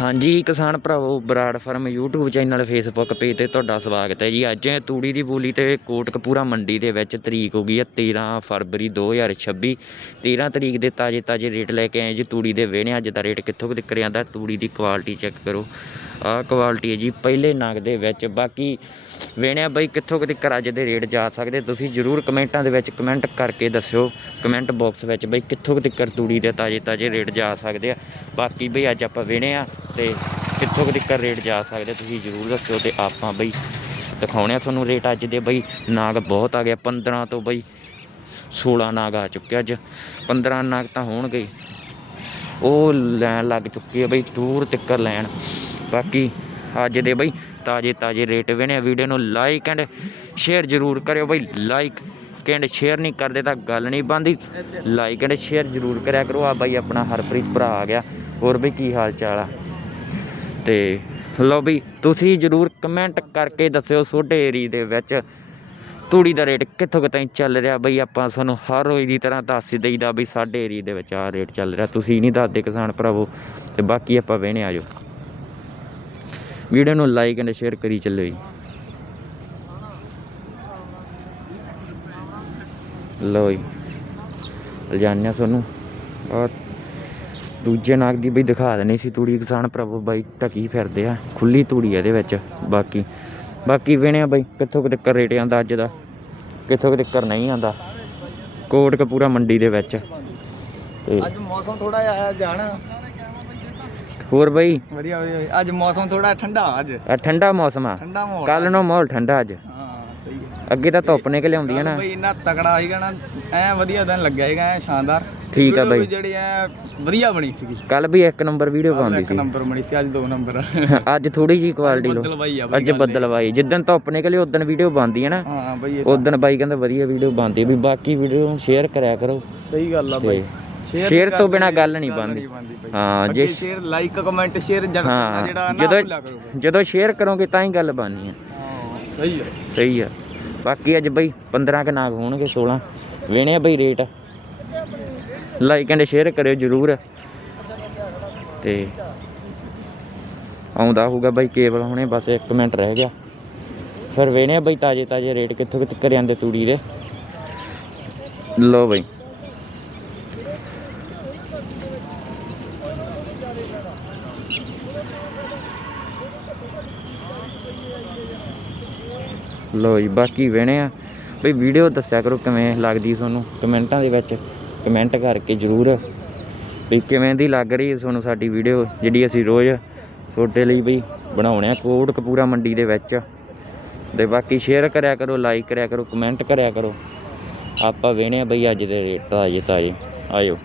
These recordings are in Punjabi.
ਹਾਂਜੀ, ਕਿਸਾਨ ਭਰਾਵੋ, Brar farm YouTube channel, Facebook page ਤੇ ਤੁਹਾਡਾ ਸਵਾਗਤ ਹੈ ਜੀ। ਅੱਜ ਤੂੜੀ ਦੀ ਬੋਲੀ ਤੇ ਕੋਟਕਪੂਰਾ ਮੰਡੀ ਦੇ ਵਿੱਚ ਤਰੀਕ ਹੋ ਗਈ ਹੈ 13 ਫਰਵਰੀ 2026 13 ਤਰੀਕ ਦੇ ਤਾਜੇ ਤਾਜੇ ਰੇਟ ਲੈ ਕੇ ਆਏ ਜੀ ਤੂੜੀ ਦੇ ਵੇਹਣੇ। ਅੱਜ ਦਾ ਰੇਟ ਕਿੱਥੋਂ ਕੁ ਤੱਕ ਜਾਂਦਾ ਤੂੜੀ ਦੀ ਕੁਆਲਿਟੀ ਚੈੱਕ ਕਰੋ। ਆਹ ਕੁਆਲਿਟੀ ਹੈ ਜੀ ਪਹਿਲੇ ਨਗ ਦੇ ਵਿੱਚ। ਬਾਕੀ ਵੇਹਣਿਆ ਬਈ ਕਿੱਥੋਂ ਕੁ ਤੱਕ ਅੱਜ ਦੇ ਰੇਟ ਜਾ ਸਕਦੇ, ਤੁਸੀਂ ਜਰੂਰ ਕਮੈਂਟਾਂ ਦੇ ਵਿੱਚ ਕਮੈਂਟ ਕਰਕੇ ਦੱਸਿਓ, ਕਮੈਂਟ ਬਾਕਸ ਵਿੱਚ ਬਈ ਕਿੱਥੋਂ ਕੁ ਤੱਕ ਤੂੜੀ ਦੇ ਤਾਜੇ ਤਾਜੇ ਰੇਟ ਜਾ ਸਕਦੇ ਆ। ਬਾਕੀ ਬਈ ਅੱਜ ਆਪਾਂ ਵੇਹਣੇ ਆ ਤੇ ਕਿੱਥੋਂ ਕੁ ਤੱਕ ਰੇਟ ਜਾ ਸਕਦੇ, ਤੁਸੀਂ ਜਰੂਰ ਦੱਸਿਓ ਤੇ ਆਪਾਂ ਬਈ ਦਿਖਾਉਣੇ ਆ ਤੁਹਾਨੂੰ ਰੇਟ ਅੱਜ ਦੇ। ਬਈ ਨਾਗ ਬਹੁਤ ਆ ਗਿਆ 15 ਤੋਂ ਬਈ 16 ਨਾਗ ਆ ਚੁੱਕੇ ਅੱਜ। 15 ਨਾਗ ਤਾਂ ਹੋਣਗੇ। ਹੀ। ਉਹ ਲੈਣ ਲੱਗ ਚੁੱਕੀ ਆ ਬਈ, ਦੂਰ ਤੱਕ ਲੈਣ। ਬਾਕੀ ਅੱਜ ਦੇ ਬਈ ਤਾਜੇ ਤਾਜੇ ਰੇਟ ਵੀ ਨੇ ਵੀਡੀਓ ਨੂੰ ਲਾਈਕ ਐਂਡ ਸ਼ੇਅਰ ਜ਼ਰੂਰ ਕਰਿਓ ਬਈ। ਲਾਈਕ ਐਂਡ ਸ਼ੇਅਰ ਨਹੀਂ ਕਰਦੇ ਤਾਂ ਗੱਲ ਨਹੀਂ ਬਣਦੀ। ਲਾਈਕ ਐਂਡ ਸ਼ੇਅਰ ਜ਼ਰੂਰ ਕਰਿਆ ਕਰੋ। ਆ ਬਾਈ ਆਪਣਾ ਹਰਪ੍ਰੀਤ ਭਰਾ ਆ ਗਿਆ। ਹੋਰ ਬਈ ਕੀ ਹਾਲ ਚਾਲ ਆ? ਤੇ ਲਓ ਬਈ, ਤੁਸੀਂ ਜ਼ਰੂਰ ਕਮੈਂਟ ਕਰਕੇ ਦੱਸਿਓ ਤੁਹਾਡੇ ਏਰੀਏ ਦੇ ਵਿੱਚ ਤੂੜੀ ਦਾ ਰੇਟ ਕਿੱਥੋਂ ਕੁ ਤਾਈਂ ਚੱਲ ਰਿਹਾ। ਬਈ ਆਪਾਂ ਤੁਹਾਨੂੰ ਹਰ ਰੋਜ਼ ਦੀ ਤਰ੍ਹਾਂ ਦੱਸ ਦਈਦਾ ਬਈ ਸਾਡੇ ਏਰੀਏ ਦੇ ਵਿੱਚ ਆਹ ਰੇਟ ਚੱਲ ਰਿਹਾ। ਤੁਸੀਂ ਨਹੀਂ ਦੱਸਦੇ ਕਿਸਾਨ ਭਰਾਵੋ। ਤੇ ਬਾਕੀ ਆਪਾਂ ਵੇਹਣੇ ਆਜੋ ਵੀਡੀਓ ਨੂੰ ਲਾਈਕ ਐਂਡ ਸ਼ੇਅਰ ਕਰੀ ਚੱਲਿਓ ਜੀ। ਲਓ ਜੀ ਲਿਜਾਨਿਆ ਤੁਹਾਨੂੰ। ਆ ਦੂਜੇ ਨਾਗ ਦੀ ਬਈ ਦਿਖਾ ਦੇਣੀ ਸੀ ਤੂੜੀ, ਕਿਸਾਨ ਪ੍ਰਭੂ ਬਾਈ ਢਕੀ ਫਿਰਦੇ ਆ, ਖੁੱਲੀ ਤੂੜੀ ਆ ਇਹਦੇ ਵਿੱਚ, ਬਾਕੀ। ਬਾਕੀ ਵੇਣਿਆ ਬਾਈ, ਕਿੱਥੋਂ ਕੁ ਤੱਕ ਰੇਟ ਆਂਦਾ ਅੱਜ ਦਾ, ਕਿੱਥੋਂ ਕੁ ਤੱਕ ਨਹੀਂ ਆਂਦਾ ਕੋਟਕਪੂਰਾ ਮੰਡੀ ਦੇ ਵਿੱਚ। ਤੇ ਅੱਜ ਮੌਸਮ ਥੋੜਾ ਜਿਹਾ ਜਾਣ। ਹੋਰ ਬਾਈ? ਵਧੀਆ ਵਧੀਆ ਅੱਜ ਮੌਸਮ ਥੋੜਾ ਠੰਡਾ ਅੱਜ। ਆ ਠੰਡਾ ਮੌਸਮ ਆ? ਠੰਡਾ ਮਾਹੌਲ ਕੱਲ ਨੂੰ ਮਾਹੌਲ ਠੰਡਾ ਅੱਜ। ਹਾਂ ਸਹੀ ਹੈ। ਅੱਗੇ ਤਾਂ ਧੁੱਪ ਨਿਕਲ ਆਉਂਦੀ ਆ ਨਾ। ਬਈ ਇੰਨਾ ਤਕੜਾ ਸੀਗਾ ਨਾ ਐ ਵਧੀਆ ਦਿਨ ਲੱਗਿਆ ਸੀਗਾ ਐ ਸ਼ਾਨਦਾਰ। ਠੀਕ ਆ Video ਬਾਈ। ਜਿਹੜੀ ਐ ਵਧੀਆ ਬਣੀ ਸੀਗੀ। ਕੱਲ ਵੀ ਇੱਕ ਨੰਬਰ ਵੀਡੀਓ ਪਾਉਂਦੀ ਇੱਕ ਸੀ। ਨੰਬਰ ਬਣੀ ਸੀ ਅੱਜ ਦੋ ਨੰਬਰ। ਅੱਜ ਥੋੜੀ ਜੀ ਕੁਆਲਿਟੀ ਲੋ ਬੱਦਲ ਬਾਈ ਆ ਬਈ ਅੱਜ ਬੱਦਲਵਾਈ। ਜਿੱਦਣ ਧੁੱਪ ਨਿਕਲੀ ਉਦੋਂ ਵੀਡੀਓ ਬਣਦੀ ਹੈ ਨਾ। ਹਾਂ ਬਈ ਇਹ ਉਦੋਂ ਬਾਈ ਕਹਿੰਦਾ ਵਧੀਆ ਵੀਡੀਓ ਬਣਦੀ ਹੈ। ਵੀ ਬਾਕੀ ਵੀਡੀਓ ਸ਼ੇਅਰ ਕਰਿਆ ਕਰੋ। ਸਹੀ ਗੱਲ ਆ ਬਾਈ। ਤੇ ਸ਼ੇਅਰ ਤੋਂ ਬਿਨਾ ਗੱਲ ਨਹੀਂ ਬਣਦੀ। ਹਾਂ ਜੇ ਸ਼ੇਅਰ ਲਾਈਕ ਕਮੈਂਟ ਸ਼ੇਅਰ ਹਾਂ ਜਿਹੜਾ ਨਾ ਜਦੋਂ ਭੁੱਲਿਆ ਕਰੋ ਬਾਈ। ਜਦੋਂ ਸ਼ੇਅਰ ਕਰੋਗੇ ਤਾਂ ਹੀ ਗੱਲ ਬਣਨੀ ਹੈ ਹਾਂ ਸਹੀ ਹੈ ਸਹੀ ਆ। ਬਾਕੀ ਅੱਜ ਬਈ 15 ਕ ਨਾਗ ਹੋਣਗੇ 16 ਵੇਣੇ ਬਈ ਰੇਟ ਲਾਈਕ ਐਂਡ ਸ਼ੇਅਰ ਕਰਿਓ ਜਰੂਰ। ਤੇ ਆਉਂਦਾ ਹੋਊਗਾ ਬਈ ਕੇਵਲ ਹੁਣੇ ਬਸ 1 ਮਿੰਟ ਰਹਿ ਗਿਆ। ਫਿਰ ਵੇਣੇ ਬਈ ਤਾਜੇ ਤਾਜੇ ਰੇਟ ਕਿੱਥੋਂ ਕਿੱਥੇ ਕਰ ਜਾਂਦੇ ਤੂੜੀ ਦੇ। ਲੋ ਬਈ। ਲੋ ਜੀ, ਬਾਕੀ ਵੇਣੇ ਆ। ਬਈ ਵੀਡੀਓ ਦੱਸਿਆ ਕਰੋ ਕਿਵੇਂ ਲੱਗਦੀ ਤੁਹਾਨੂੰ? ਕਮੈਂਟਾਂ ਦੇ ਵਿੱਚ ਕਮੈਂਟ ਕਰਕੇ ਜਰੂਰ। ਵੀ ਕਿਵੇਂ ਦੀ ਲੱਗ ਰਹੀ ਹੈ ਤੁਹਾਨੂੰ ਸਾਡੀ ਵੀਡੀਓ, ਜਿਹੜੀ ਅਸੀਂ ਰੋਜ਼ ਤੁਹਾਡੇ ਲਈ ਬਈ ਬਣਾਉਣੇ ਆ, ਕੋਟ ਕਪੂਰਾ ਮੰਡੀ ਦੇ ਵਿੱਚ। ਤੇ ਬਾਕੀ ਸ਼ੇਅਰ ਕਰਿਆ ਕਰੋ ਲਾਈਕ ਕਰਿਆ ਕਰੋ ਕਮੈਂਟ ਕਰਿਆ ਕਰੋ। ਆਪਾਂ ਵੇਣੇ ਆ ਬਈ ਅੱਜ ਦੇ ਰੇਟ ਤਾਜੇ ਤਾਜੇ। ਆਇਓ।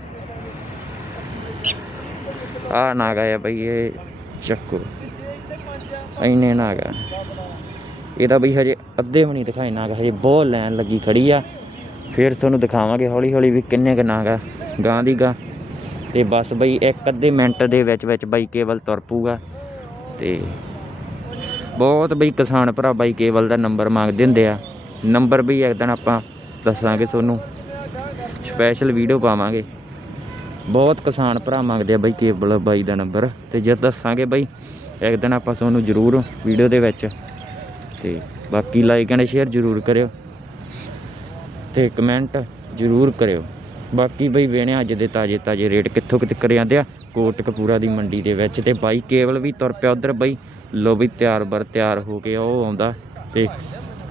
ਆ ਨਾ ਗਿਆ ਬਈ, ਇਹ ਚੱਕੋ। ਇੰਨੇ ਨਾ ਇਹ ਤਾਂ ਬਈ ਹਜੇ ਅੱਧੇ ਵੀ ਨਹੀਂ ਦਿਖਾਈ ਨਾਗ ਹਜੇ ਬਹੁਤ ਲੈਣ ਲੱਗੀ ਖੜੀ ਆ। ਫਿਰ ਤੁਹਾਨੂੰ ਦਿਖਾਵਾਂਗੇ ਹੌਲੀ ਹੌਲੀ ਵੀ ਕਿੰਨੇ ਕੁ ਨਾਗ ਆ ਗਾਂ ਦੀ ਗਾਂ ਤੇ ਬਸ ਬਈ ਇੱਕ ਅੱਧੇ ਮਿੰਟ ਦੇ ਵਿੱਚ ਵਿੱਚ ਬਾਈ ਕੇਵਲ ਤੁਰ ਪੂਗਾ ਤੇ ਬਹੁਤ ਬਈ ਕਿਸਾਨ ਭਰਾ ਬਾਈ ਕੇਵਲ ਦਾ ਨੰਬਰ ਮੰਗਦੇ ਹੁੰਦੇ ਆ। ਨੰਬਰ ਵੀ ਇੱਕ ਦਿਨ ਆਪਾਂ ਦੱਸਾਂਗੇ ਤੁਹਾਨੂੰ। ਸਪੈਸ਼ਲ ਵੀਡੀਓ ਪਾਵਾਂਗੇ। ਬਹੁਤ ਕਿਸਾਨ ਭਰਾ ਮੰਗਦੇ ਆ ਬਾਈ ਕੇਵਲ ਬਾਈ ਦਾ ਨੰਬਰ। ਤੇ ਜੇ ਦੱਸਾਂਗੇ ਬਾਈ, ਇੱਕ ਦਿਨ ਆਪਾਂ ਤੁਹਾਨੂੰ ਜ਼ਰੂਰ ਵੀਡੀਓ ਦੇ ਵਿੱਚ ਤੇ ਬਾਕੀ ਲਾਈਕ ਐਂਡ ਸ਼ੇਅਰ ਜ਼ਰੂਰ ਕਰਿਓ ਤੇ ਕਮੈਂਟ ਜ਼ਰੂਰ ਕਰਿਓ। ਬਾਕੀ ਬਈ ਵੇਣੇ ਅੱਜ ਦੇ ਤਾਜੇ ਤਾਜੇ ਰੇਟ ਕਿੱਥੋਂ ਕਿਤੇ ਕਰ ਜਾਂਦੇ ਆ? ਕੋਟਕਪੂਰਾ ਦੀ ਮੰਡੀ ਦੇ ਵਿੱਚ ਤੇ ਬਾਈ ਕੇਵਲ ਵੀ ਤੁਰ ਪਿਆ ਉਧਰ ਬਈ। ਲੋ ਬਈ ਤਿਆਰ ਬਰ ਤਿਆਰ ਹੋ ਕੇ ਉਹ ਆਉਂਦਾ ਤੇ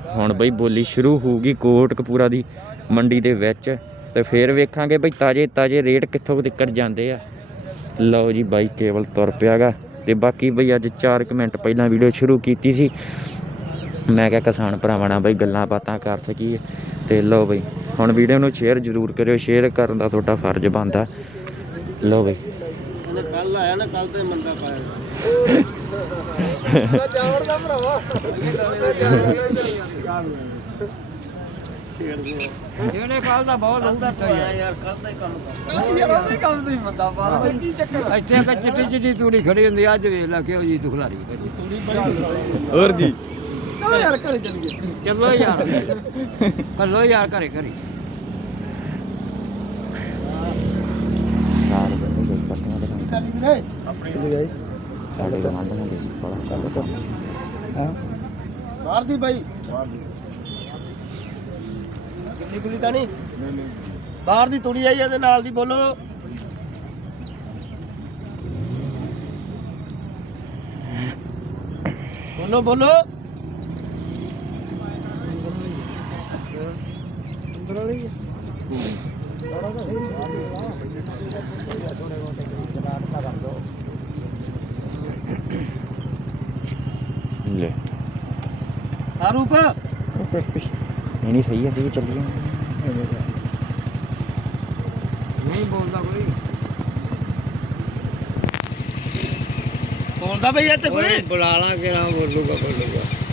ਹੁਣ ਬਈ ਬੋਲੀ ਸ਼ੁਰੂ ਹੋਊਗੀ ਕੋਟਕਪੂਰਾ ਦੀ ਮੰਡੀ ਦੇ ਵਿੱਚ। ਤੇ ਫੇਰ ਵੇਖਾਂਗੇ ਬਈ ਤਾਜੇ ਤਾਜੇ ਰੇਟ ਕਿੱਥੋਂ ਤੱਕ ਜਾਂਦੇ ਆ। ਲਓ ਜੀ ਬਾਈ ਕੇਵਲ ਤੁਰ ਪਿਆਗਾ ਤੇ ਬਾਕੀ ਬਈ ਅੱਜ 4 ਮਿੰਟ ਪਹਿਲਾਂ ਵੀਡੀਓ ਸ਼ੁਰੂ ਕੀਤੀ ਸੀ। ਮੈਂ ਕਿਹਾ ਕਿਸਾਨ ਭਰਾਵਾਂ ਨਾਲ ਬਈ ਗੱਲਾਂ ਬਾਤਾਂ ਕਰ ਸਕੀਏ ਤੇ ਲਓ ਬਈ ਹੁਣ ਵੀਡੀਓ ਨੂੰ ਸ਼ੇਅਰ ਜ਼ਰੂਰ ਕਰਿਓ ਸ਼ੇਅਰ ਕਰਨ ਦਾ ਤੁਹਾਡਾ ਫਰਜ਼ ਬਣਦਾ। ਲਓ ਬਈ। ਕੱਲ ਆਇਆ ਨਾ ਕੱਲ ਤੇ ਮੰਦਾ ਪਾਇਆ। ਜਾਵੜਦਾ ਭਰਾਵਾ ਇਹਨੇ ਕੱਲ ਦਾ ਬਹੁਤ ਲੰਦਾ ਪਿਆ ਯਾਰ ਕੱਲ ਦਾ ਹੀ ਕੰਮ ਕਰ। ਯਾਰ ਉਹਦੇ ਕੰਮ ਤੋਂ ਹੀ ਮੰਦਾ ਪਾ ਕੀ ਚੱਕਰ ਇੱਥੇ ਇੱਕ ਚਿੱਟੀ ਚਿੱਟੀ ਤੂੜੀ ਖੜੀ ਹੁੰਦੀ ਅੱਜ ਵੇਖ ਲੈ ਕਿਹੋ ਜੀ ਤੁਖਲਾਰੀ ਹੋਰ ਜੀ। ਚਲੋ ਯਾਰ ਘਰੇ ਚੱਲ ਗਏ ਚੱਲੋ ਯਾਰ। ਹਲੋ ਯਾਰ ਘਰੇ ਪੱਟੀਆਂ ਦਿਖਾਉਣ। ਆਪਣੀ ਸਾਡੇ ਗਵਾਂਢੀਆਂ ਦੇ ਸੀ ਬੜਾ ਚੱਲ ਕੰਮ ਹਾਂ? ਬਾਹਰ ਦੀ ਬਾਈ। ਕਿੰਨੀ ਗੁੱਲੀ ਤਾਂ ਨਹੀਂ? ਬਾਹਰ ਦੀ ਤੁੜੀ ਆਈ ਇਹਦੇ ਨਾਲ ਦੀ ਬੋਲੋ। ਬੋਲੋ ਬੋਲੋ। ਲੈ। ਆ ਰੂਪ। ਨਹੀਂ ਨਹੀਂ ਸਹੀ ਹੈ ਸਹੀ ਚੱਲੀ ਜਾਂਦੀ ਨਹੀਂ ਬੋਲਦਾ ਕੋਈ। ਬੋਲਦਾ ਬਈ ਇੱਥੇ ਕੋਈ। ਬੁਲਾ ਲਾ ਕੇ ਨਾ ਬੋਲੂਗਾ ਬੋਲੂਗਾ।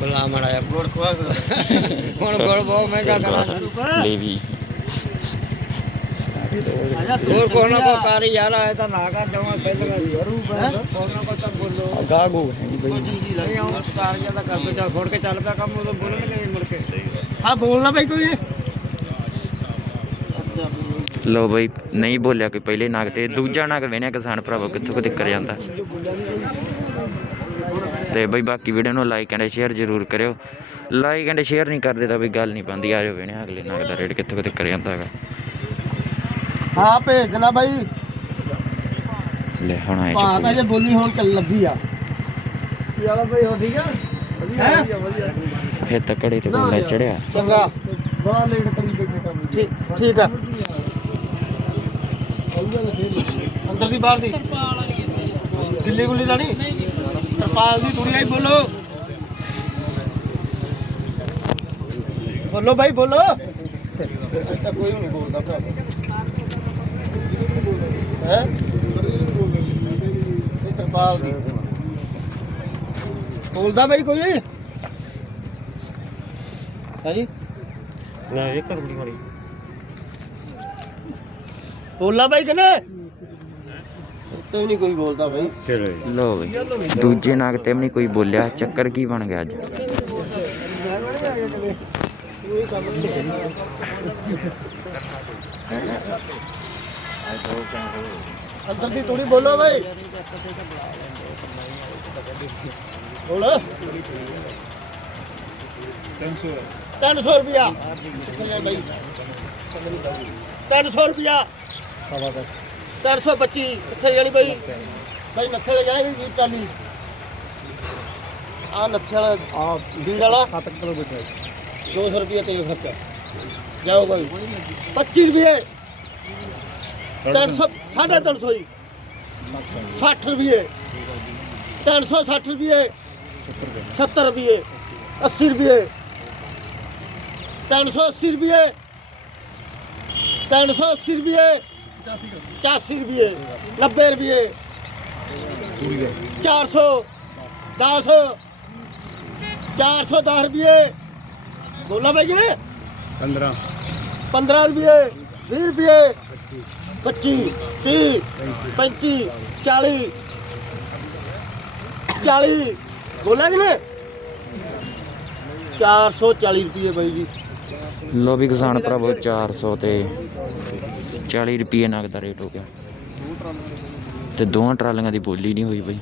ਬੁਲਾ ਮੜਾਇਆ ਗੋੜ ਖਵਾ ਹੁਣ ਗੁੜ ਬਹੁਤ ਮਹਿੰਗਾ ਕਰਾਂ। ਲੈ ਵੀ। ਹੋਰ ਕੋਈ ਨਾ ਕੋਈ ਕਰ ਯਾਰ ਆਏ ਤਾਂ ਨਾ ਕਰ ਜਾਵਾਂ ਪਹਿਲਾਂ ਜ਼ਰੂਰ ਕੋਈ ਨਾ ਕੋਈ ਤਾਂ ਬੋਲੋ। ਗਾਗੋ ਹੈ ਜੀ ਬਈ। ਨਹੀਂ ਆਉਂ ਸਟਾਰ ਜ਼ਿਆਦਾ ਕਰ ਦੋ ਚੱਲ ਫੋੜ ਕੇ ਚੱਲ ਪਿਆ ਕੰਮ ਉਦੋਂ ਬੋਲਣਗੇ ਮੁੜ ਕੇ। ਹਾਂ ਬੋਲਣਾ ਬਈ ਕੋਈ। ਲੋ ਬਈ ਨਹੀਂ ਬੋਲਿਆ ਕੋਈ ਪਹਿਲੇ ਨਗ ਤੇ ਦੂਜਾ ਨਗ ਵੇਣਿਆ ਕਿਸਾਨ ਭਰਾਵੋ ਕਿੱਥੋਂ ਕਿਤੇ ਕਰ ਜਾਂਦਾ। ਤੇ ਬਈ ਬਾਕੀ ਵੀਡੀਓ ਨੂੰ ਲਾਈਕ ਐਂਡ ਸ਼ੇਅਰ ਜ਼ਰੂਰ ਕਰਿਓ। ਲਾਈਕ ਐਂਡ ਸ਼ੇਅਰ ਨਹੀਂ ਕਰਦੇ ਤਾਂ ਬਈ ਗੱਲ ਨਹੀਂ ਬੰਦੀ ਆ ਜਾਓ ਵੇਣਿਆ ਅਗਲੇ ਨਗ ਦਾ ਰੇਟ ਕਿੱਥੋਂ ਕਿਤੇ ਕਰ ਜਾਂਦਾ ਹੈਗਾ। ਹਾਂ ਭੇਜ ਦੇਣਾ ਬਾਈ। ਲੈ ਹੁਣ ਆਏ ਭਾਅ ਤਾਂ ਜੇ ਬੋਲੀ ਹੁਣ ਚੱਲ ਲੱਗੀ ਆ। ਯਾਰ ਬਈ ਹੋ ਠੀਕ ਆ? ਹੈਂ? ਫਿਰ ਤਕੜੇ ਤੇ ਬੋਲਾ ਚੜਿਆ। ਚੰਗਾ। ਬੜਾ ਲੇਟ ਕਰੀ ਬੈਠੇ ਕੰਮ ਠੀਕ ਠੀਕ ਆ। ਅੰਦਰ ਦੀ ਬਾਹਰ ਦੀ। ਦਿੱਲੀ ਗੁੱਲੀ ਦਾ ਨਹੀਂ। ਤਰਪਾਲ ਦੀ ਤੁੜੀ ਆਈ ਬੋਲੋ। ਬੋਲੋ ਭਾਈ ਬੋਲੋ। ਕੋਈ ਨਹੀਂ ਬੋਲਦਾ ਭਰਾ। ਹੈ? ਤਰਪਾਲ ਦੀ। ਬੋਲਦਾ ਭਾਈ ਕੋਈ। ਹੈ ਜੀ ਲੈ ਇਹ ਕਰ ਬੋਲਾ ਭਾਈ ਕਨੇ ਤੇ ਨਹੀਂ ਕੋਈ ਬੋਲਦਾ ਭਾਈ ਚਲੋ ਲੋ ਬਈ ਦੂਜੇ ਨਗ ਤੇ ਵੀ ਨਹੀਂ ਕੋਈ ਬੋਲਿਆ ਚੱਕਰ ਕੀ ਬਣ ਗਿਆ ਅੱਜ? ਅੰਦਰ ਦੀ ਥੋੜੀ ਬੋਲੋ ਭਾਈ ਬੋਲ। 300 300 ਰੁਪਿਆ ਭਾਈ 300 ਰੁਪਿਆ 325 ਕਿੱਥੇ ਜਾਣੀ ਭਾਈ ਭਾਈ ਨੱਥੇ ਲੈ ਜਾਏਗੀ ਜੀ ਚਾਲੀ ਆ ਨੱਥੇ ਵਾਲਾ ਆ ਵੀਰ ਵਾਲਾ। 7 ਕਿਲੋਮੀਟਰ। 200 ਰੁਪਏ ਤੇਲ ਖਰਚਾ। ਜਾਓ ਭਾਈ 25 ਰੁਪਏ 300 ਸਾਢੇ 300 ਹੀ 60 ਰੁਪਏ 360 ਰੁਪਏ 70 ਰੁਪਏ 80 ਰੁਪਏ 380 ਰੁਪਏ 380 ਰੁਪਏ 85 ਰੁਪਏ 90 ਰੁਪਏ 400 10 410 ਰੁਪਏ ਬੋਲਾ ਭਾਈ ਜੀ 15 15 ਰੁਪਏ 20 ਰੁਪਏ 25 30 35 40 40 ਬੋਲਾ ਕਿ ਨੇ 440 ਰੁਪਏ ਬਾਈ ਜੀ ਲੋ ਵੀ ਕਿਸਾਨ ਭਰਾਵੋ 400 ਤੇ 40 ਰੁਪਏ ਨਗ ਦਾ ਰੇਟ ਹੋ ਗਿਆ। ਤੇ ਦੋਹਾਂ ਟਰਾਲੀਆਂ ਦੀ ਬੋਲੀ ਨਹੀਂ ਹੋਈ ਬਈ।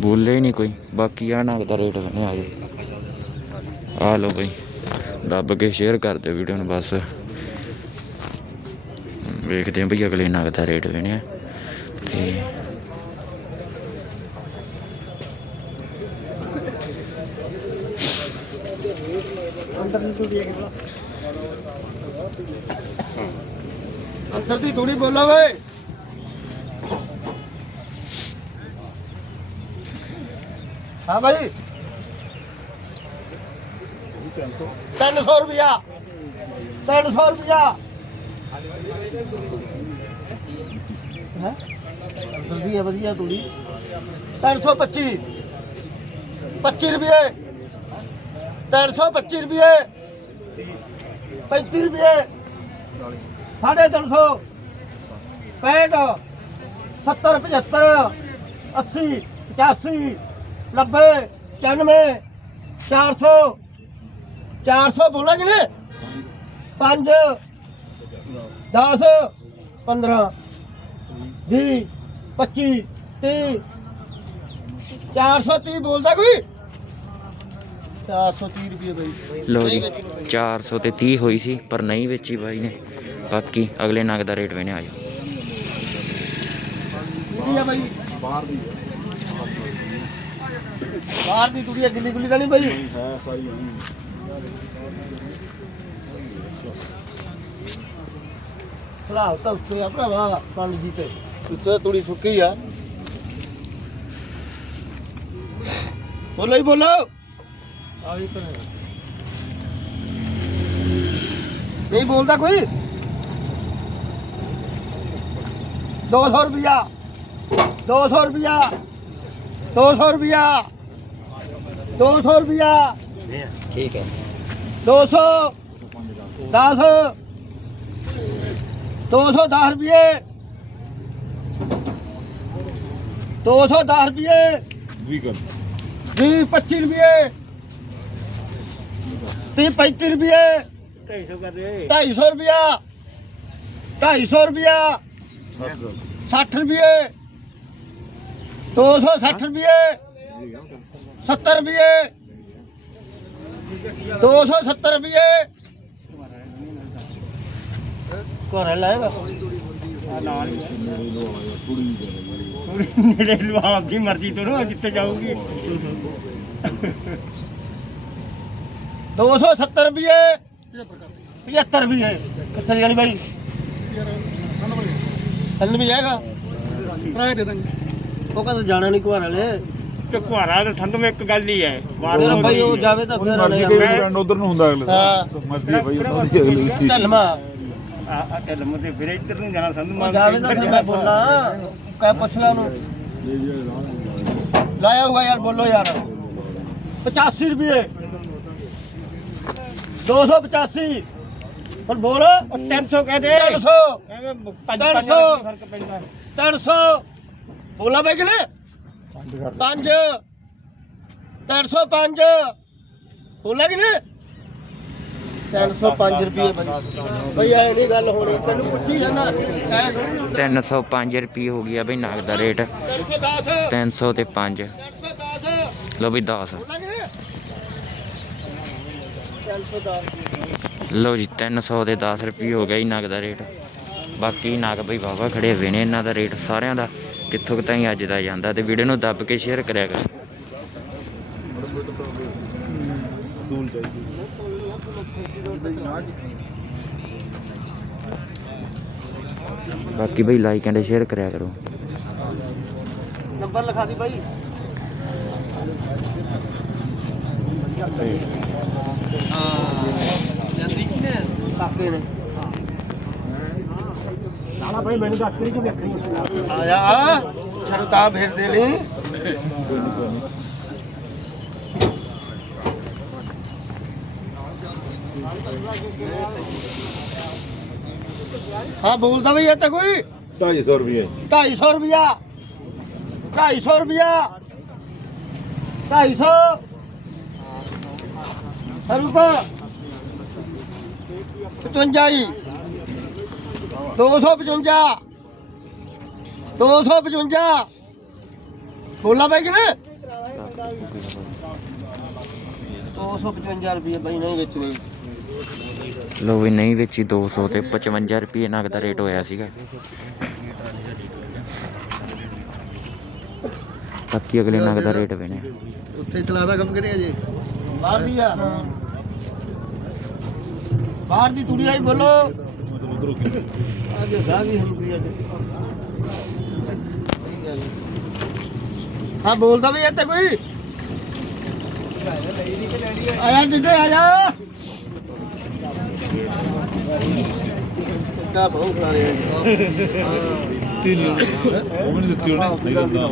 ਬੋਲੇ ਨਹੀਂ ਕੋਈ। ਬਾਕੀ ਆ ਨਗ ਦਾ ਰੇਟ ਬਣੇ ਆ ਜੀ ਆ ਲੋ ਬਈ, ਦੱਬ ਕੇ ਸ਼ੇਅਰ ਕਰ ਦਿਓ ਵੀਡੀਓ ਨੂੰ ਬਸ। ਵੇਖਦੇ ਹਾਂ ਬਈ ਅਗਲੇ ਨਗ ਦਾ ਰੇਟ ਬਣਿਆ ਤੇ ਅੰਦਰ ਦੀ ਥੋੜੀ ਬੋਲੋ ਵੇ ਹਾਂ ਭਾਈ 300 ਰੁਪਿਆ 300 ਰੁਪਿਆ ਹੈ? ਜਲਦੀ ਹੈ, ਵਧੀਆ ਥੋੜੀ 325 25 ਰੁਪਏ। 325 ਰੁਪਏ। 35 ਰੁਪਏ। ਸਾਢੇ ਤਿੰਨ ਸੌ। ਪੈਂਹਠ, ਸੱਤਰ, ਪਝੱਤਰ, ਅੱਸੀ, ਪਚਾਸੀ, ਨੱਬੇ ਪਚਾਨਵੇਂ ਚਾਰ ਸੌ। ਚਾਰ ਸੌ ਬੋਲਾਂਗੇ ਨੇ ਪੰਜ, ਦਸ, ਪੰਦਰਾਂ, ਵੀਹ, ਪੱਚੀ 430 430 ਬੋਲਦਾ ਕੋਈ? 430 ਰੁਪਏ ਬਈ। ਲੋ ਜੀ 400 ਤੇ 30 ਹੋਈ ਸੀ, ਪਰ ਨਹੀਂ ਵੇਚੀ ਬਾਈ ਨੇ। ਬਾਕੀ ਅਗਲੇ ਨਗ ਦਾ ਰੇਟ ਵੇਨੇ ਆ ਜਾਓ ਕੀ ਆ ਬਾਈ ਬਾਹਰ ਦੀ ਬਾਹਰ ਦੀ ਤੁੜੀ ਗਿੱਲੀ ਗੁੱਲੀ ਤਾਂ ਨਹੀਂ ਬਾਈ ਹੈ ਸਾਈ ਖਲਾਲ ਤਾਂ ਉੱਤੇ ਆ ਭਰਾਵਾ ਕੰਨ ਜੀ ਤੇ ਉੱਤੇ ਤੁੜੀ ਸੁੱਕੀ ਆ ਬੋਲੋ ਹੀ ਬੋਲੋ ਨਹੀਂ ਬੋਲਦਾ ਕੋਈ 200 ਰੁਪਿਆ 200 ਰੁਪਿਆ 200 ਰੁਪਿਆ 200 ਰੁਪਿਆ ਠੀਕ ਹੈ। 200 10 210 ਰੁਪਏ 210 ਰੁਪਏ ਵੀ ਕਰ 20 25 ਰੁਪਏ 30 35 ਰੁਪਏ 250 ਕਰ ਦੇ 250 ਰੁਪਿਆ 250 ਰੁਪਿਆ 60 ਰੁਪਏ। 260 ਰੁਪਏ। 70 ਰੁਪਏ। 270 ਰੁਪਏ। ਘਰ ਲਾਏਗਾ ਨੇੜੇ ਲਵਾ ਆਪਦੀ ਮਰਜ਼ੀ ਤੋਂ ਜਿੱਥੇ ਜਾਊਗੀ। 270 ਰੁਪਏ। 75 ਰੁਪਏ। ਕਿੱਥੇ ਜਾਣੀ ਬਾਈ? ਹੱਲ ਵੀ ਜਾਏਗਾ? ਕਿਰਾਇਆ ਦੇ ਦਾਂਗੇ। ਉਹ ਕਹਿੰਦਾ ਜਾਣਾ ਨਹੀਂ ਘਰ ਵਾਲੇ ਤੇ ਕੁਹਾਰਾ ਤੇ ਠੰਡ ਵਿੱਚ ਇੱਕ ਗੱਲ ਹੀ ਹੈ ਬਾਹਰ ਬਾਈ ਉਹ ਜਾਵੇ ਤਾਂ ਫਿਰ ਮਰਜ਼ੀ ਆਣੇ ਕਈ ਬ੍ਰਾਂਡ ਉਧਰ ਨੂੰ ਹੁੰਦਾ ਅਗਲੇ ਦਾ। ਹਾਂ। ਮਰਜ਼ੀ ਬਾਈ ਉਹਨਾਂ ਦੀ ਅਗਲੇ ਦੀ ਚੱਲ ਮਾ ਆ ਆ ਚੱਲ ਮੁੰਡੇ ਫਿਰ ਇੱਧਰ ਨੂੰ ਜਾਣਾ ਸਾਨੂੰ ਉਹ ਜਾਵੇ ਤਾਂ ਫਿਰ ਮੈਂ ਬੋਲਾਂ। ਕਹਿ ਪੁੱਛ ਲੈ ਉਹਨੂੰ। ਲਾਇਆ ਹੋਗਾ ਯਾਰ ਬੋਲੋ ਯਾਰ। 85 ਰੁਪਏ। 285 ਹੁਣ ਬੋਲ। 300 ਕਹਿ ਦੇ। 300 ਐਵੇਂ ਪੰਜ ਤਿੰਨ ਪੰਜ ਸੌ। ਫ਼ਰਕ ਪੈਂਦਾ। 300 ਬੋਲਾ ਬਈ ਕਿਲੇ 5 305 ਬੋਲਾ ਕਿਲੇ 305 ਰੁਪਏ ਬਈ। ਬਈ ਐ ਨਹੀਂ ਗੱਲ ਹੋਣੀ ਤੈਨੂੰ ਪੁੱਛੀ ਜਾਣਾ ਐ ਥੋੜ੍ਹੀ ਹੁੰਦਾ। 305 ਰੁਪਏ ਹੋ ਗਿਆ ਬਈ ਨਗ ਦਾ ਰੇਟ। 310 300 ਤੇ 5 310 ਲੋ ਬਈ 10 ਬੋਲਾ ਕਿਲੇ 310 ਰੁਪਏ ਲੋ ਜੀ 300 ਦੇ 10 ਰੁਪਏ ਹੋ ਗਿਆ ਜੀ ਨਗ ਦਾ ਰੇਟ। ਬਾਕੀ ਨਗ ਬਈ ਵਾਵਾ ਖੜੇ ਹੋਏ ਨੇ ਇਹਨਾਂ ਦਾ ਰੇਟ ਸਾਰਿਆਂ ਦਾ ਕਿੱਥੋਂ ਕੁ ਤਾਈਂ ਅੱਜ ਦਾ ਜਾਂਦਾ ਤੇ ਵੀਡੀਓ ਨੂੰ ਦੱਬ ਕੇ ਸ਼ੇਅਰ ਕਰਿਆ ਕਰੋ। ਅਸੂਲ ਚਾਹੀਦੀ ਬਾਕੀ ਬਈ ਲਾਈਕ ਐਂਡ ਸ਼ੇਅਰ ਕਰਿਆ ਕਰੋ। ਨੰਬਰ ਲਿਖਾ ਦੀ ਬਾਈ। ਕਾਕੇ ਨੇ। ਸਾਲਾ ਭਾਈ ਮੈਨੂੰ ਦੱਸ ਕਰੀ ਕਿ ਵੇਖਣੀ ਆਇਆ। ਛੜ ਤਾਂ ਫੇਰ ਦੇ ਲਈ। ਹਾਂ ਬੋਲਦਾ ਬਈ ਇਹ ਤਾਂ ਕੋਈ। 250 ਰੁਪਏ 250 ਰੁਪਿਆ 250 ਰੁਪਿਆ 250 ਰੁਪਾ 55 ਜੀ। 255 255 ਬੋਲਾ ਬਾਈ ਕਿਨੇ 255 ਰੁਪਏ ਬਾਈ ਨਹੀਂ ਵੇਚਣੇ ਲੋ ਵੀ ਨਹੀਂ ਵੇਚੀ 200 ਤੇ 55 ਰੁਪਏ ਨਗ ਦਾ ਰੇਟ ਹੋਇਆ ਸੀਗਾ। ਬਾਕੀ ਅਗਲੇ ਨਗ ਦਾ ਰੇਟ ਵੇਨੇ ਉੱਥੇ ਚਲਾਦਾ ਕੰਮ ਕਰਿਆ ਜੀ। ਬਾਹਰ ਦੀ ਆ। ਬਾਹਰ ਦੀ ਤੁੜੀ ਆਈ ਬੋਲੋ। ਅੱਜ ਗਾਗੀ ਹਮ ਕਰਿਆ ਜੀ। ਹਾਂ ਬੋਲਦਾ ਵੀ ਇੱਥੇ ਕੋਈ। ਆਇਆ ਡਿੱਡੇ ਆ ਜਾ ਕਾ ਬਹੁ ਖਾ ਰਿਹਾ ਜੀ ਉਹ ਮੈਨੂੰ ਦਿੱਤੀ ਉਹਨੇ। ਨਹੀਂ ਦਿੰਦਾ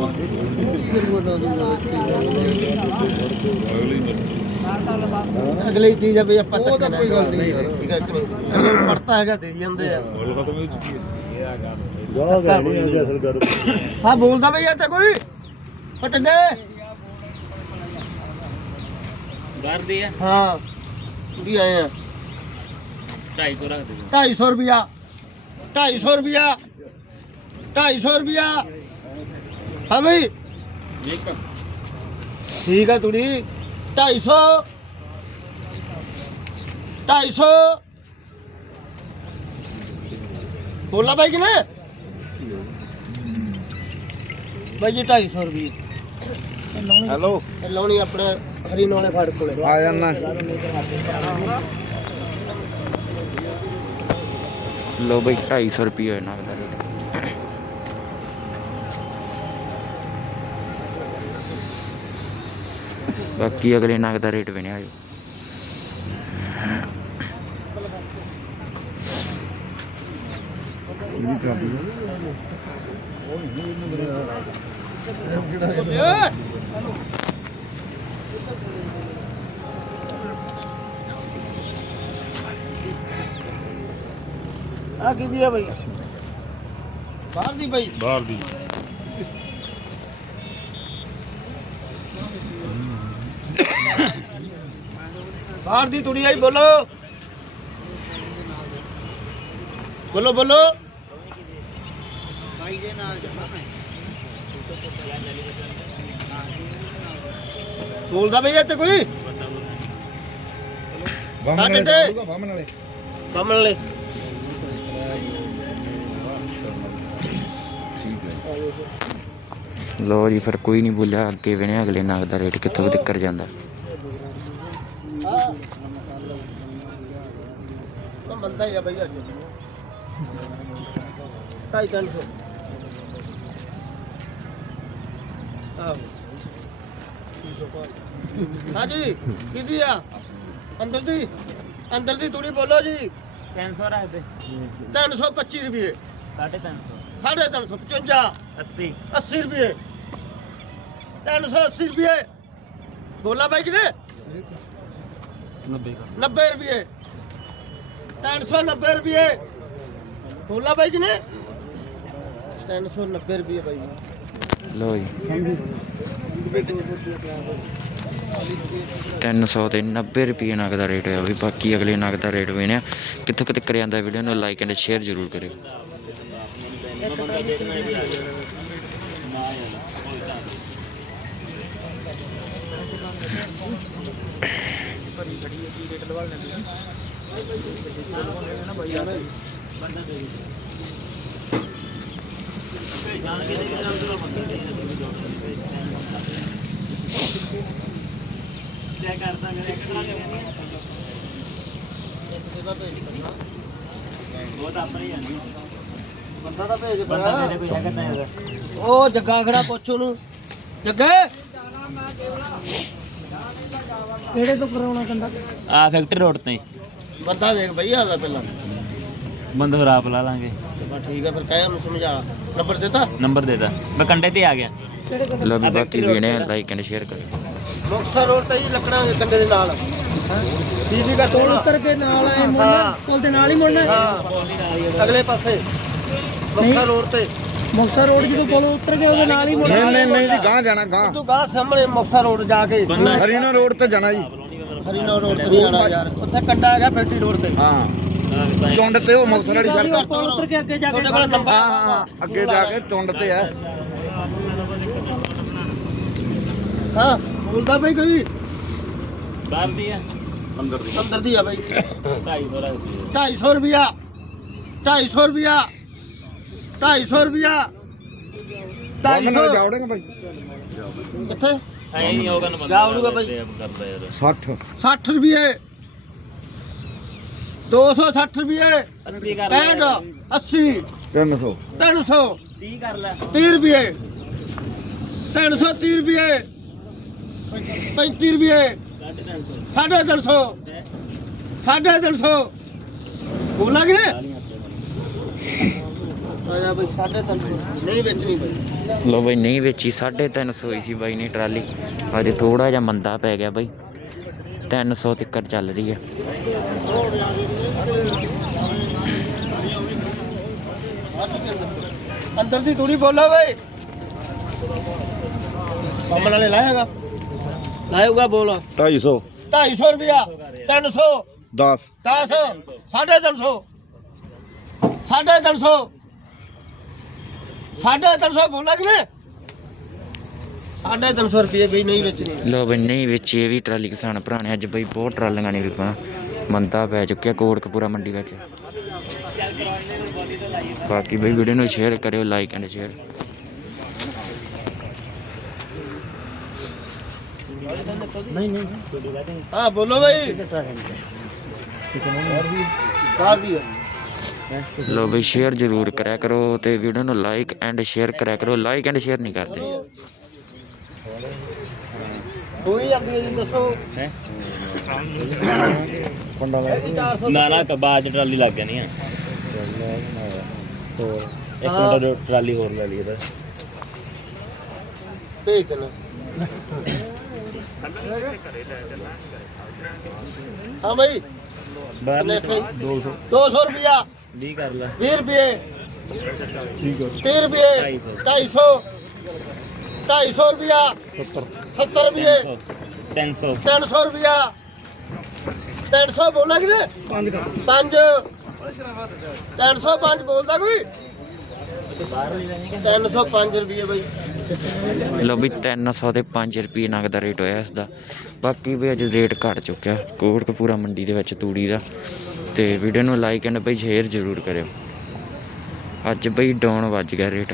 ਅਗਲੀ ਚੀਜ਼ ਆ ਵੀ ਆਪਾਂ ਉਹ ਤਾਂ ਕੋਈ ਗੱਲ ਨਹੀਂ। ਯਾਰ ਠੀਕ ਹੈ ਕਿ ਨਹੀਂ? ਪੜਤਾ ਹੈਗਾ ਦੇ ਜਾਂਦੇ ਆ। ਉਹ ਖਤਮ ਹੋ ਚੁੱਕੀ ਹੈ ਹਾਂ ਬੋਲਦਾ ਬਈ ਇੱਥੇ ਕੋਈ। ਪਟਨੇ ਕਰਦੇ ਆ। ਹਾਂ। ਵੀ ਆਏ ਆ। 250 ਰੱਖ ਦੇ 250 ਰੁਪਿਆ 250 ਰੁਪਿਆ 250 ਰੁਪਿਆ ਹਾਂ ਬਈ। ਠੀਕ ਹੈ ਤੁੜੀ। 250 250 ਬੋਲਾ ਬਾਈ ਕਿਨੇ ਬਾਈ ਜੀ 250 ਰੁਪਏ ਹੈਲੋ। ਲਾਉਣੀ ਆਪਣੇ ਹਰੀਨੋ ਵਾਲੇ ਫੜ ਕੋਲੇ। ਆ ਜਾਣਾ ਲੋ ਬਈ 250 ਰੁਪਏ ਨਗਦ ਦਾ ਬਾਕੀ ਅਗਲੇ ਨਗ ਦਾ ਰੇਟ ਬਣਿਆ ਜੀ ਆ ਕੀ ਦਿਆ ਬਾਈ? ਬਾਹਰ ਦੀ ਬਾਈ। ਬਾਹਰ ਦੀ। ਬਾਹਰ ਦੀ ਤੁੜੀ ਆਈ ਬੋਲੋ। ਬੋਲੋ ਬੋਲੋ। ਬੋਲਦਾ ਬਈ ਇੱਥੇ ਕੋਈ। ਸਾਡੇ ਤੇ। ਬਾਹਮਣ ਵਾਲੇ। ਕਮਲ ਵਾਲੇ। ਲੋ ਜੀ ਫਿਰ ਕੋਈ ਨਹੀਂ ਬੋਲਿਆ ਅੱਗੇ ਬਣਿਆ ਅਗਲੇ ਨਗ ਦਾ ਰੇਟ ਕਿੱਥੋਂ ਤੱਕ ਜਾਂਦਾ। ਤਾਂ ਮੰਦਾ ਹੀ ਆ ਬਈ ਅੱਜ। ਢਾਈ ਤਿੰਨ ਸੌ। ਆਹੋ। ਹਾਂਜੀ ਕਿਹਦੀ ਆ। ਅੰਦਰ ਦੀ ਅੰਦਰ ਦੀ ਤੂੜੀ ਬੋਲੋ ਜੀ। 300 ਰੱਖ ਦੇ 325 ਰੁਪਏ। 350 350 55 80 80 ਰੁਪਏ। 380 ਰੁਪਏ। ਬੋਲਾ ਬਾਈ ਕਿਨੇ 90 ਰੁਪਏ। 390 ਰੁਪਏ। ਬੋਲਾ ਬਾਈ ਕਿਨੇ? 390 ਰੁਪਏ ਬਾਈ। ਲੋ ਜੀ। 300 ਤੇ 90 ਰੁਪਏ ਨਗ ਦਾ ਰੇਟ ਹੋਇਆ ਵੀ ਬਾਕੀ ਅਗਲੇ ਨਗ ਦਾ ਰੇਟ ਵੇਣਿਆ ਕਿੱਥੋਂ ਕਿਤੇ ਕਰ ਜਾਂਦਾ ਵੀਡੀਓ ਨੂੰ ਲਾਈਕ ਐਂਡ ਸ਼ੇਅਰ ਜ਼ਰੂਰ ਕਰਿਓ। ਬੰਦਾ ਤਾਂ ਭੇਜ ਬੜਾ ਉਹ ਜੱਗਾ ਖੜਾ ਪੁੱਛ ਉਹਨੂੰ। ਜੱਗੇ! ਕਿਹੜੇ ਤੋਂ ਕਰਾਉਣਾ ਕੰਦਾ ਆ ਫੈਕਟਰੀ ਰੋਡ ਤੇ। ਬੰਦਾ ਵੇਖ ਬਈ ਆਦਾ ਪਹਿਲਾਂ। ਬੰਦ ਫਿਰ ਆਪ ਲਾ ਲਾਂਗੇ। ਤੇ ਬਸ ਠੀਕ ਆ ਫਿਰ ਕਹਿ ਉਹਨੂੰ ਸਮਝਾ। ਨੰਬਰ ਦਿੱਤਾ? ਨੰਬਰ ਦੇ ਦਾ ਮੈਂ ਕੰਡੇ ਤੇ ਆ ਗਿਆ। ਲੋ ਵੀ ਬਾਕੀ ਵੇਣਿਆ ਲਾਈਕ ਐਂਡ ਸ਼ੇਅਰ ਕਰਿਓ ਮੁਕਸਰ ਰੋਡ ਤੇ ਹੀ ਲੱਕੜਾਂ ਦੇ ਕੰਡੇ ਦੇ ਨਾਲ। ਬੀਜੀ ਦਾ ਟੋਲਾ ਉੱਤਰ ਕੇ ਨਾਲ ਆਏ ਹਾਂ। ਪੁਲ ਦੇ ਨਾਲ ਹੀ ਮੁੜਨਾ ਹਾਂ। ਅਗਲੇ ਪਾਸੇ। ਮੁਕਸਰ ਰੋਡ ਤੇ। ਮੁਕਸਰ ਰੋਡ ਜਦੋਂ ਪੁਲ ਉੱਤਰ ਕੇ ਉਹਦੇ ਨਾਲ ਹੀ ਮੁੜਨਾ ਨਹੀਂ ਨਹੀਂ ਨਹੀਂ ਜੀ ਗਾਂ ਜਾਣਾ ਗਾਂ ਤੂੰ ਗਾਂ ਸਾਹਮਣੇ ਮੁਕਸਰ ਰੋਡ ਜਾ ਕੇ। ਹਰੀਨਾ ਰੋਡ ਤੇ ਜਾਣਾ ਜੀ। ਹਰੀਨੌਰ ਰੋਡ ਤੇ ਨਹੀਂ ਆਣਾ ਯਾਰ। ਉੱਥੇ ਕੰਡਾ ਹੈਗਾ ਫੈਕਟਰੀ ਰੋਡ ਤੇ। ਹਾਂ। ਚੁੰਡ ਤੇ ਉਹ ਮੁਕਤਸਰ ਵਾਲੀ ਸੜਕ। ਪੁਲ ਉੱਤਰ ਕੇ ਅੱਗੇ ਜਾ ਕੇ ਤੁਹਾਡੇ ਕੋਲ ਨੰਬਰ ਹਾਂ ਹਾਂ ਹਾਂ। ਅੱਗੇ ਜਾ ਕੇ ਚੁੰਡ ਤੇ ਆ ਹਾਂ ਬੋਲਦਾ ਬਈ ਕੋਈ। ਬਾਹਰ ਦੀ ਆ ਅੰਦਰ ਦੀ। ਆ ਬਈ। 250 ਰੱਖ 250 ਰੁਪਿਆ 250 ਰੁਪਿਆ 250 ਰੁਪਿਆ 250 ਜਾਵੜੇਗਾ ਭਾਈ ਕਿੱਥੇ? ਐ ਨਹੀਂ ਹੋਗਾ ਨਾ ਜਾ ਵੜੂਗਾ ਬਾਈ। ਕਰਦਾ ਯਾਰ। 60 60 ਰੁਪਏ। 260 ਰੁਪਏ। 80 ਕਰ 65 80 300 300 30 ਕਰ ਲੈ। 30 ਰੁਪਏ। 330 ਰੁਪਏ। 35 ਰੁਪਏ। 350 350 ਬੋਲਾ ਕਿ ਆਇਆ ਬਈ 350 ਨਹੀਂ ਵੇਚਣੀ ਬਈ। ਲੋ ਬਈ ਨਹੀਂ ਵੇਚੀ 350 ਹੋਈ ਸੀ ਬਾਈ ਨੇ ਟਰਾਲੀ। ਅਜੇ ਥੋੜਾ ਜਿਹਾ ਮੰਦਾ ਪੈ ਗਿਆ ਬਾਈ। 300 ਤੱਕ ਚੱਲ ਰਹੀ ਹੈ। ਅੰਦਰ ਦੀ ਤੂੜੀ ਬੋਲੋ ਬਈ। ਕੰਮ ਵਾਲੇ ਲਾਏਗਾ। ਲਾਏਗਾ ਬੋਲ। 250 250 ਰੁਪਿਆ 300 10 10 350 350 350 ਬੋਲਾ ਕਿ ਨੇ ਸਾਢੇ 300 ਰੁਪਏ ਬਈ ਨਹੀਂ ਵੇਚਣੀ। ਲੋ ਬਈ ਨਹੀਂ ਵਿੱਚ ਇਹ ਵੀ ਟਰਾਲੀ ਕਿਸਾਨ ਭਰਾ ਨੇ ਅੱਜ ਬਈ ਬਹੁਤ ਟਰਾਲੀਆਂ ਨਹੀਂ ਵਿਕਣਾ ਮੰਦਾ ਪੈ ਚੁੱਕਿਆ ਕੋਟਕਪੂਰਾ ਮੰਡੀ ਵਿੱਚ। ਬਾਕੀ ਬਈ ਵੀਡੀਓ ਨੂੰ ਸ਼ੇਅਰ ਕਰਿਓ ਲਾਈਕ ਐਂਡ ਸ਼ੇਅਰ ਹਾਂ ਬੋਲੋ ਬਈ। ਬਾਹਰ ਦੀ ਹੈ। ਲੋ ਬਈ ਸ਼ੇਅਰ ਜ਼ਰੂਰ ਕਰਿਆ ਕਰੋ ਤੇ ਵੀਡੀਓ ਨੂੰ ਲਾਈਕ ਐਂਡ ਸ਼ੇਅਰ ਕਰਿਆ ਕਰੋ। ਲਾਈਕ ਐਂਡ ਸ਼ੇਅਰ ਨਹੀਂ ਕਰਦੇ। ਕੋਈ ਅੱਗੇ ਜੀ ਦੱਸੋ। ਨਾ ਨਾ ਕਬਾਜ ਟਰਾਲੀ ਲੱਗ ਜਾਣੀ ਆ। ਇੱਕ ਮਿੰਟ ਟਰਾਲੀ ਹੋਰ ਲੈ ਲਈ ਇਹਦਾ ਭੇਜ ਦੇਣਾ। ਹਾਂ ਇੱਥੇ? 200 200 ਰੁਪਿਆ 20 ਕਰ ਲੈ। 20 ਰੁਪਏ। ਠੀਕ ਹੈ। 30 ਰੁਪਏ। 250 250 ਰੁਪਿਆ 70 70 ਰੁਪਏ। 300 300 ਰੁਪਿਆ 300 ਬੋਲਾ ਕਿ 5 5 305 ਬੋਲਦਾ ਕੋਈ? 305 ਰੁਪਏ ਬਈ। ਲੋ ਵੀ 300 ਤੇ 5 ਰੁਪਏ ਨਗ ਦਾ ਰੇਟ ਹੋਇਆ ਇਸ ਦਾ। ਬਾਕੀ ਵੀ ਅੱਜ ਰੇਟ ਘਟ ਚੁੱਕਿਆ। ਕੋਟਕਪੂਰਾ ਮੰਡੀ ਦੇ ਵਿੱਚ ਤੂੜੀ ਦਾ। ਤੇ ਵੀਡੀਓ ਨੂੰ ਲਾਈਕ ਐਂਡ ਬਈ ਸ਼ੇਅਰ ਜ਼ਰੂਰ ਕਰਿਓ। ਅੱਜ ਬਈ ਡਾਊਨ ਵੱਜ ਗਿਆ ਰੇਟ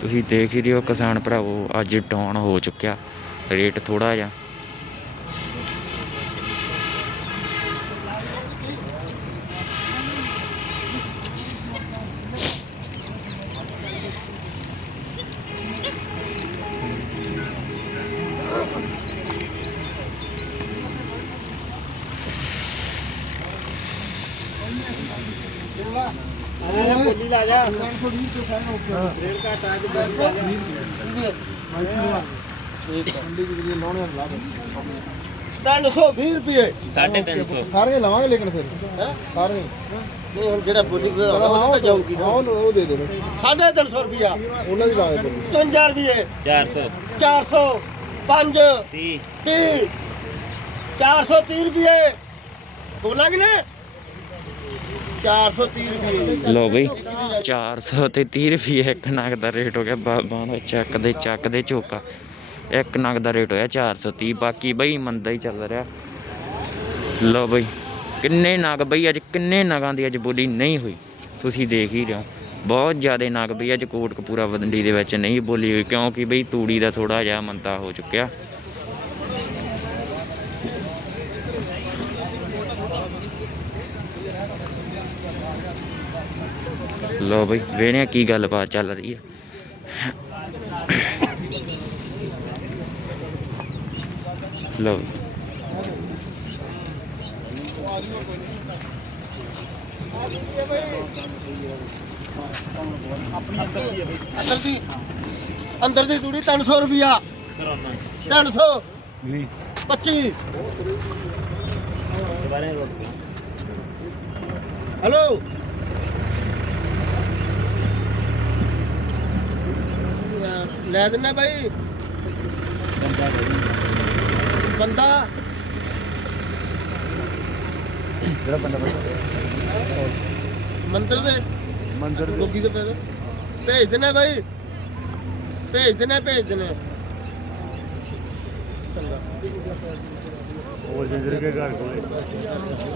ਤੁਸੀਂ ਦੇਖ ਹੀ ਰਹੇ ਹੋ ਕਿਸਾਨ ਭਰਾਵੋ, ਅੱਜ ਡਾਊਨ ਹੋ ਚੁੱਕਿਆ। ਰੇਟ ਥੋੜਾ ਜਿਹਾ। 320 ਰੁਪਏ। 350 ਸਾਰੇ ਲਵਾਂਗੇ ਲੇਕਿਨ ਫਿਰ ਹੈ? ਸਾਰੇ। ਨਹੀਂ ਹੁਣ ਜਿਹੜਾ ਬੋਲੀ ਵਧਾਉਂਦਾ ਉਹ ਤਾਂ ਜਾਊਗੀ ਨਾ। ਉਹ ਦੇ ਦੇਵੇ 350 ਰੁਪਿਆ ਉਹਨਾਂ ਦੀ ਲਾ ਦੇ 55 ਰੁਪਏ। 400 400 5 30 30 430 ਰੁਪਏ। ਬੋਲਾਂਗੇ ਨਾ? 430 ਰੁਪਏ। ਲੋ ਬਈ 400 ਤੇ 30 ਰੁਪਏ ਇੱਕ ਨਗ ਦਾ ਰੇਟ ਹੋ ਗਿਆ। ਬਾਬਾ ਨੂੰ ਚੱਕ ਦੇ ਚੱਕ ਦੇ ਝੋਕਾ। ਇੱਕ ਨਗ ਦਾ ਰੇਟ ਹੋਇਆ 430 ਬਾਕੀ ਬਈ ਮੰਦਾ ਹੀ ਚੱਲ ਰਿਹਾ। ਲੋ ਬਈ, ਕਿੰਨੇ ਨਗ ਬਈ, ਅੱਜ ਕਿੰਨੇ ਨਗਾਂ ਦੀ ਅੱਜ ਬੋਲੀ ਨਹੀਂ ਹੋਈ। ਤੁਸੀਂ ਦੇਖ ਹੀ ਰਹੇ ਹੋ। ਬਹੁਤ ਜ਼ਿਆਦਾ ਨਗ ਬਈ, ਅੱਜ ਕੋਟਕਪੂਰਾ ਮੰਡੀ ਦੇ ਵਿੱਚ ਨਹੀਂ ਬੋਲੀ ਹੋਈ। ਕਿਉਂਕਿ ਬਈ ਤੂੜੀ ਦਾ ਥੋੜਾ ਜਿਹਾ ਮੰਦਾ ਹੋ ਚੁੱਕਿਆ। ਲੋ ਬਈ ਹਾਂ ਕੀ ਗੱਲਬਾਤ ਚੱਲ ਰਹੀ ਹੈ। ਲੋ ਅੰਦਰ ਦੀ ਅੰਦਰ ਦੀ ਤੂੜੀ 300 ਰੁਪਿਆ 300 25 ਦੁਬਾਰੇ ਰੋਕ ਹੈਲੋ। ਲੈ ਦਿੰਨਾ ਬਾਈ। ਬੰਦਾ। ਜਿਹੜਾ ਬੰਦਾ ਮੰਦਰ ਦੇ। ਮੰਦਰ ਗੋਗੀ ਦੇ ਪੈਸੇ ਭੇਜ ਦੇਣਾ ਬਾਈ। ਭੇਜ ਦੇਣਾ ਭੇਜ ਦੇਣਾ ਚੰਗਾ। ਉਹ ਜਿੰਦਰ ਕੇ ਘਰ ਕੋਲੇ।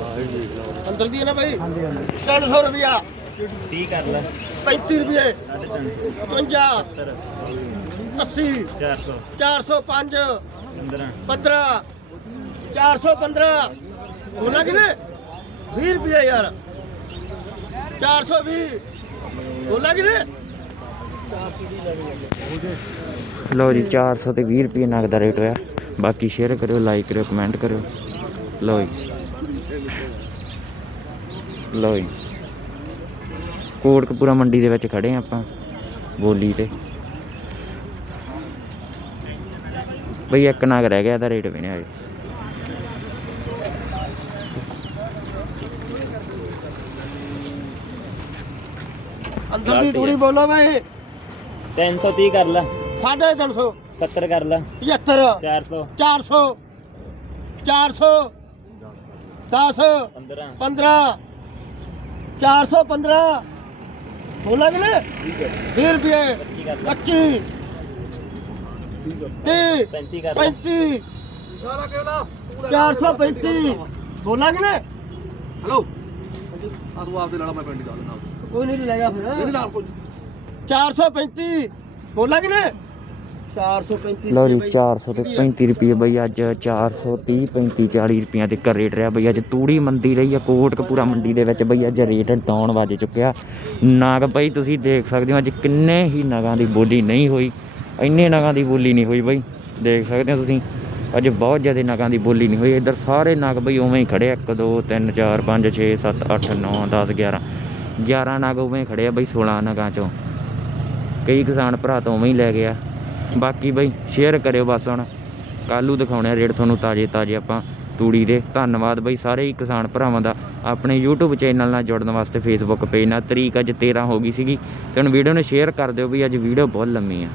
ਆਹੀ ਵੇਖ ਲਓ। ਅੰਦਰ ਦੀ ਹੈ ਨਾ ਬਾਈ? 300 ਰੁਪਿਆ 30 ਕਰ ਲੈ। 35 ਰੁਪਏ। 350 55 80 400 405 15 15 415 ਬੋਲਾ ਕਿ 20 ਰੁਪਏ ਯਾਰ 420 ਬੋਲਾ ਕਿ ਲੋ ਜੀ 400 ਤੇ 20 ਰੁਪਏ ਨਗ ਦਾ ਰੇਟ ਹੋਇਆ ਬਾਕੀ ਸ਼ੇਅਰ ਕਰਿਓ ਲਾਈਕ ਕਰਿਓ ਕਮੈਂਟ ਕਰਿਓ ਲੋ ਜੀ ਲੋ ਜੀ ਕੋਟਕਪੂਰਾ ਮੰਡੀ ਦੇ ਵਿੱਚ ਖੜੇ ਆਪਾਂ ਬੋਲੀ ਤੇ ਬਈ ਇੱਕ ਨਗ ਰਹਿ ਗਿਆ ਇਹਦਾ ਰੇਟ ਵੀ ਨਹੀਂ ਆਇਆ। ਅੰਦਰ ਦੀ ਤੂੜੀ ਬੋਲੋ ਬਾਈ। 330 ਕਰ ਲੈ। 350 70 ਕਰ ਲੈ। 75 400 400 400 10 15 15 415 ਬੋਲਾ ਕਿ ਨੇ? 20 ਰੁਪਏ। 25 30 35 ਕਰ 35 435 ਬੋਲਾ ਕਿ ਨੇ ਹਲੋ। ਆ ਤੂੰ ਆਪਦੇ ਨਾਲ ਮੈਂ ਪਿੰਡ ਜਾ ਲੈਣਾ ਕੋਈ ਨਹੀਂ ਲੈ ਜਾ ਫਿਰ। ਇਹਦੇ ਨਾਲ ਕੋਈ 435 ਬੋਲਾ ਕਿ ਨੇ 435 ਲਓ ਜੀ ਰੁਪਏ 400 ਤੇ 35 ਰੁਪਏ ਬਈ ਅੱਜ 430 35 40 ਰੁਪਈਆਂ ਦੇ ਘਰ ਰੇਟ ਰਿਹਾ ਬਈ। ਅੱਜ ਤੂੜੀ ਮੰਦੀ ਰਹੀ ਆ ਕੋਟਕਪੂਰਾ ਮੰਡੀ ਦੇ ਵਿੱਚ ਬਈ ਅੱਜ ਰੇਟ ਡਾਊਨ ਵੱਜ ਚੁੱਕਿਆ। ਨਾਗ ਬਈ ਤੁਸੀਂ ਦੇਖ ਸਕਦੇ ਹੋ ਅੱਜ ਕਿੰਨੇ ਹੀ ਨਗਾਂ ਦੀ ਬੋਲੀ ਨਹੀਂ ਹੋਈ। ਇੰਨੇ ਨਗਾਂ ਦੀ ਬੋਲੀ ਨਹੀਂ ਹੋਈ ਬਈ, ਦੇਖ ਸਕਦੇ ਹੋ ਤੁਸੀਂ। ਅੱਜ ਬਹੁਤ ਜ਼ਿਆਦਾ ਨਗਾਂ ਦੀ ਬੋਲੀ ਨਹੀਂ ਹੋਈ। ਇੱਧਰ ਸਾਰੇ ਨਗ ਬਈ ਉਵੇਂ ਹੀ ਖੜੇ 1 2 3 4 5 6 7 8 9 10 11 11 ਨਗ ਉਵੇਂ ਹੀ ਖੜੇ ਆ ਬਈ 16 ਨਗਾਂ ਚੋਂ। ਕਈ ਕਿਸਾਨ ਭਰਾ ਤਾਂ ਉਵੇਂ ਹੀ ਲੈ ਗਿਆ ਬਾਕੀ ਬਈ ਸ਼ੇਅਰ ਕਰਿਓ ਬਸ ਹੁਣ। ਕੱਲੂ ਦਿਖਾਉਣੇ ਆ ਰੇਟ ਤੁਹਾਨੂੰ ਤਾਜੇ ਤਾਜੇ ਆਪਾਂ ਤੂੜੀ ਦੇ। ਧੰਨਵਾਦ ਬਈ ਸਾਰੇ ਹੀ ਕਿਸਾਨ ਭਰਾਵਾਂ ਦਾ। ਆਪਣੇ YouTube ਚੈਨਲ ਨਾਲ ਜੁੜਨ ਵਾਸਤੇ Facebook ਪੇਜ ਨਾਲ। ਤਰੀਕ ਅੱਜ 13 ਹੋ ਗਈ ਸੀਗੀ। ਤੇ ਹੁਣ ਵੀਡੀਓ ਨੂੰ ਸ਼ੇਅਰ ਕਰ ਦਿਓ ਵੀ ਅੱਜ ਵੀਡੀਓ ਬਹੁਤ ਲੰਮੀ ਆ।